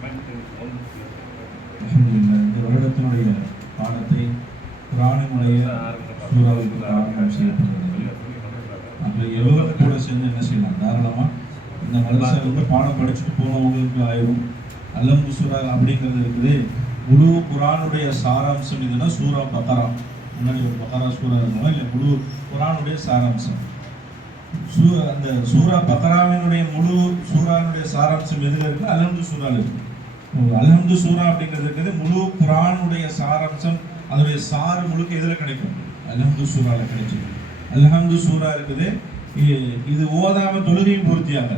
அல்ஹம்துலில்லாஹ். இந்த வருடத்தினுடைய பாடத்தை குர்ஆனுடைய சூறாவுக்கு ஆரம்பம் செய்யப்படுகிறது. அதில் எல்லோரும் கூட சேர்ந்து என்ன செய்யலாம், தாராளமாக இந்த மதரசாவுக்கு பாடம் படிச்சுட்டு போனவங்களுக்கு ஆயிரும். அல்லம் சூரா அப்படிங்கிறது இருக்குது. முழு குர்ஆனுடைய சாராம்சம் இதுன்னா சூரா பக்ரா. முன்னாடி ஒரு பக்ரா சூரா இருக்கணும், இல்லை முழு குர்ஆனுடைய சாராம்சம். அந்த சூரா பக்ராவினுடைய முழு சூறானுடைய சாராம்சம் எதில் இருக்குது? அல்ஹம்து சூறாவில் இருக்குது. அல்ஹம்து சூரா அப்படிங்கிறது இருக்குது. முழு குர்ஆனுடைய சாராம்சம் அதனுடைய சாறு முழுக்க எதில் கிடைக்கும்? அல்ஹம்து சூறாவில் கிடைச்சிது. அல்ஹம்து சூறா இருக்குது. இது ஓதாம தொழுகையும் பூர்த்தியாக.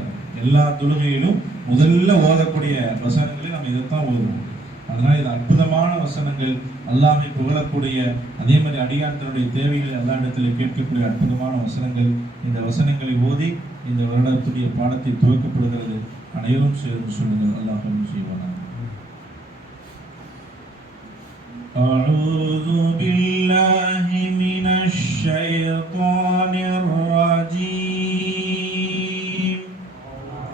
எல்லா தொழுகையிலும் முதல்ல ஓதக்கூடிய வசனங்களில் நம்ம இதைத்தான் ஓதுவோம். அதனால் இது அற்புதமான வசனங்கள், அல்லாஹ்வை புகழக்கூடிய, அதே மாதிரி அடியான் தன்னுடைய தேவைகளை எல்லா இடத்திலும் கேட்கக்கூடிய அற்புதமான வசனங்கள். இந்த வசனங்களை ஓதி இந்த வருடத்துடைய பாடத்தை துவக்கப்படுகிறது. அனைவரும் சேர்ந்து சொல்லுங்கள். அல்லாஹ் செய்வானாக. أعوذ بالله من الشيطان الرجيم.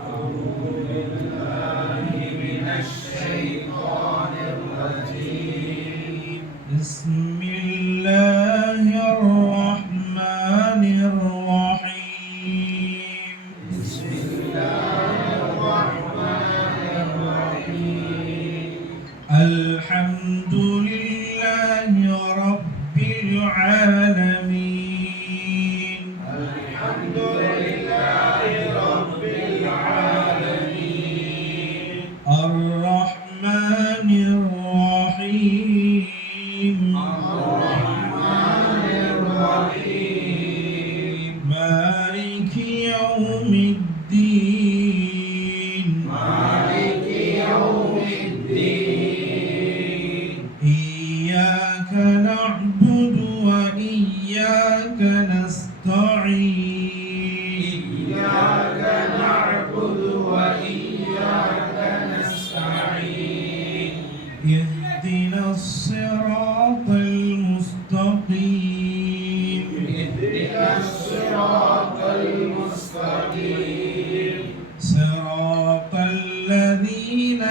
أعوذ بالله من الشيطان الرجيم. بسم الله الرحمن الرحيم. بسم الله الرحمن الرحيم. الحمد لله رب العالمين. الحمد لله رب العالمين. الرحمن الرحيم. الرحمن الرحيم. مالك يوم الدين. مالك يوم الدين. إياك نعبد وإياك نستعين. إياك نعبد وإياك نستعين. اهدنا الصراط المستقيم. اهدنا الصراط المستقيم. صراط الذين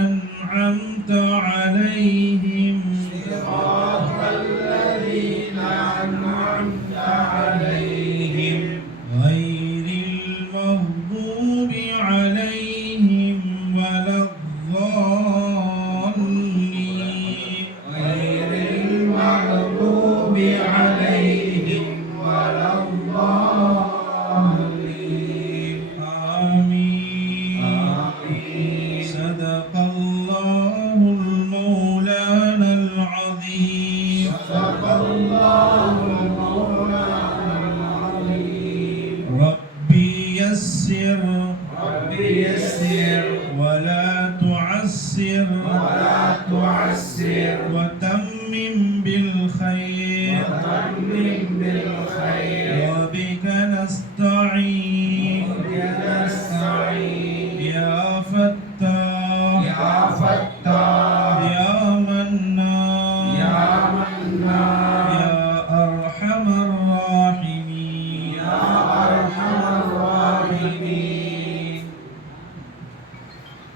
أنعمت عليهم. صراط الذين أنعمت عليهم. غير المغضوب عليهم ولا الضالين. غير المغضوب عليهم ولا الضالين. آمين. آمين. صدق الله المولانا العظيم. صدق الله المولانا العظيم. ربي يسر. ربي يسر. ولا تعسر. ولا تعسر. وتمم بالخير. وتمم بالخير. وبك نستعين. وبك نستعين. يا فتاح. يا فتاح. يا منان. يا منان. يا أرحم الراحمين. يا أرحم الراحمين.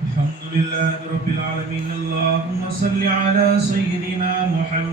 الحمد لله رب العالمين. اللهم صل على سيدنا محمد.